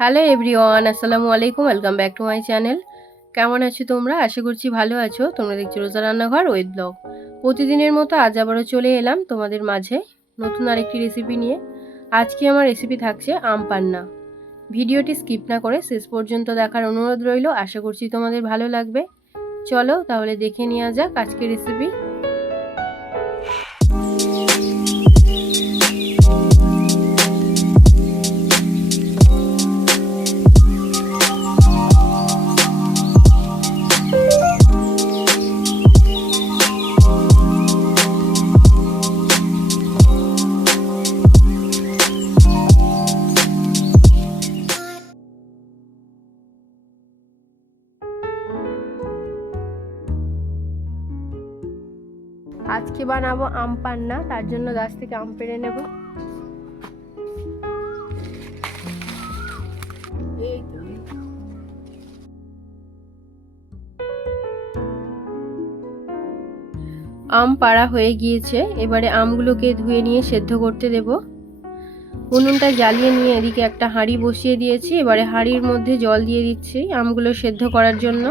Hello everyone, আসসালামু আলাইকুম, welcome back to my channel. কেমন আছো তোমরা? আশা করছি ভালো আছো। তোমরা দেখছ রোজা রান্নাঘর ওয়েদ ব্লগ প্রতিদিনের মতো আজ আবারও চলে এলাম তোমাদের মাঝে নতুন আরেকটি রেসিপি নিয়ে। আজকে আমার রেসিপি থাকছে আম পান্না। ভিডিওটি স্কিপ না করে শেষ পর্যন্ত দেখার অনুরোধ রইল। আশা করছি তোমাদের ভালো লাগবে। চলো তাহলে দেখে নেওয়া যাক আজকের রেসিপি আজকে বানাবো আম পান্না, তার জন্য গাছ থেকে আম পেড়ে নেব। আম পাড়া হয়ে গিয়েছে, এবারে আমগুলোকে ধুয়ে নিয়ে সেদ্ধ করতে দেব। উনুনটা জ্বালিয়ে নিয়ে এদিকে একটা হাঁড়ি বসিয়ে দিয়েছি, এবারে হাঁড়ির মধ্যে জল দিয়ে দিচ্ছি আমগুলো সেদ্ধ করার জন্য।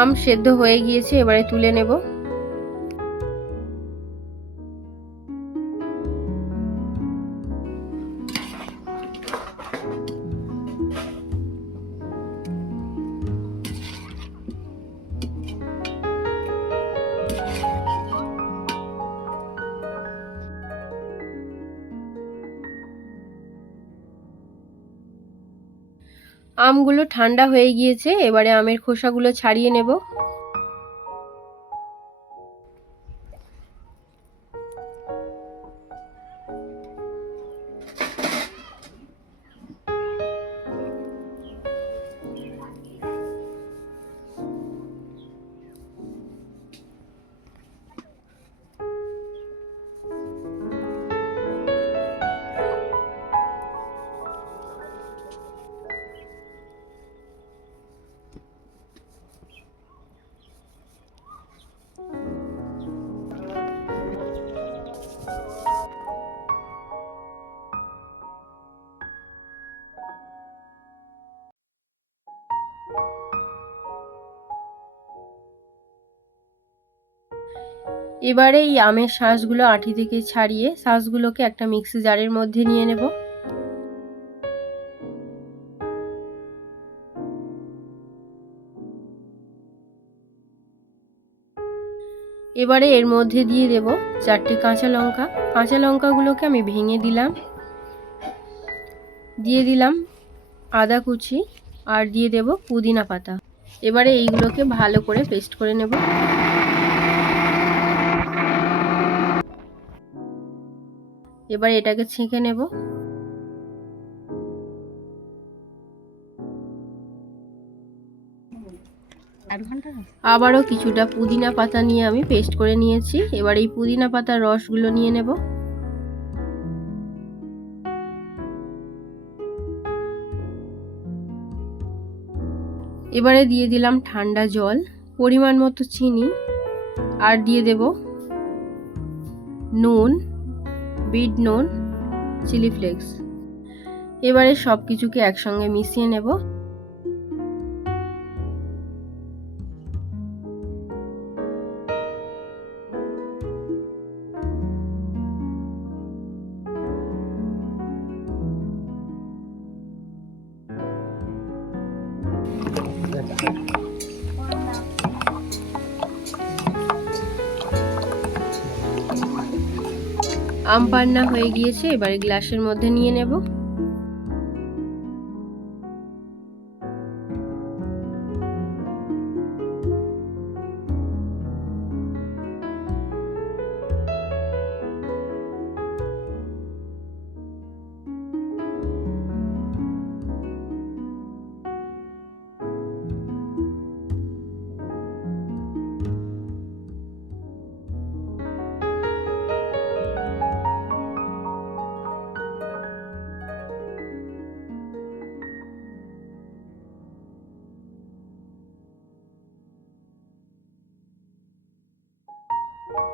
আম সেদ্ধ হয়ে গিয়েছে এবারে তুলে নেব। আমগুলো ঠান্ডা হয়ে গিয়েছে এবারে আমের খোসাগুলো ছাড়িয়ে নেব। এবারে এই আমের শাঁসগুলো আঠি থেকে ছাড়িয়ে শাঁসগুলোকে একটা মিক্সি জারের মধ্যে নিয়ে নেব। এবারে এর মধ্যে দিয়ে দেব চারটে কাঁচা লঙ্কা। কাঁচা লঙ্কাগুলোকে আমি ভেঙে দিলাম। দিয়ে দিলাম আদা কুচি আর দিয়ে দেব পুদিনা পাতা। এবারে এইগুলোকে ভালো করে পেস্ট করে নেব। এবার এটাকে ছেঁকে নেব। আবারও কিছুটা পুদিনা পাতা নিয়ে আমি পেস্ট করে নিয়েছি। এবার এই পুদিনা পাতার রসগুলো নিয়ে নেব। এবারে দিয়ে দিলাম ঠান্ডা জল পরিমাণ মতো চিনি আর দিয়ে দেব নুন। বিট নুন চিলি ফ্লেক্স। এবারে সব কিছুকে একসঙ্গে মিশিয়ে নেব। আম পান্না হয়ে গিয়েছে এবারে গ্লাসের মধ্যে নিয়ে নেব। you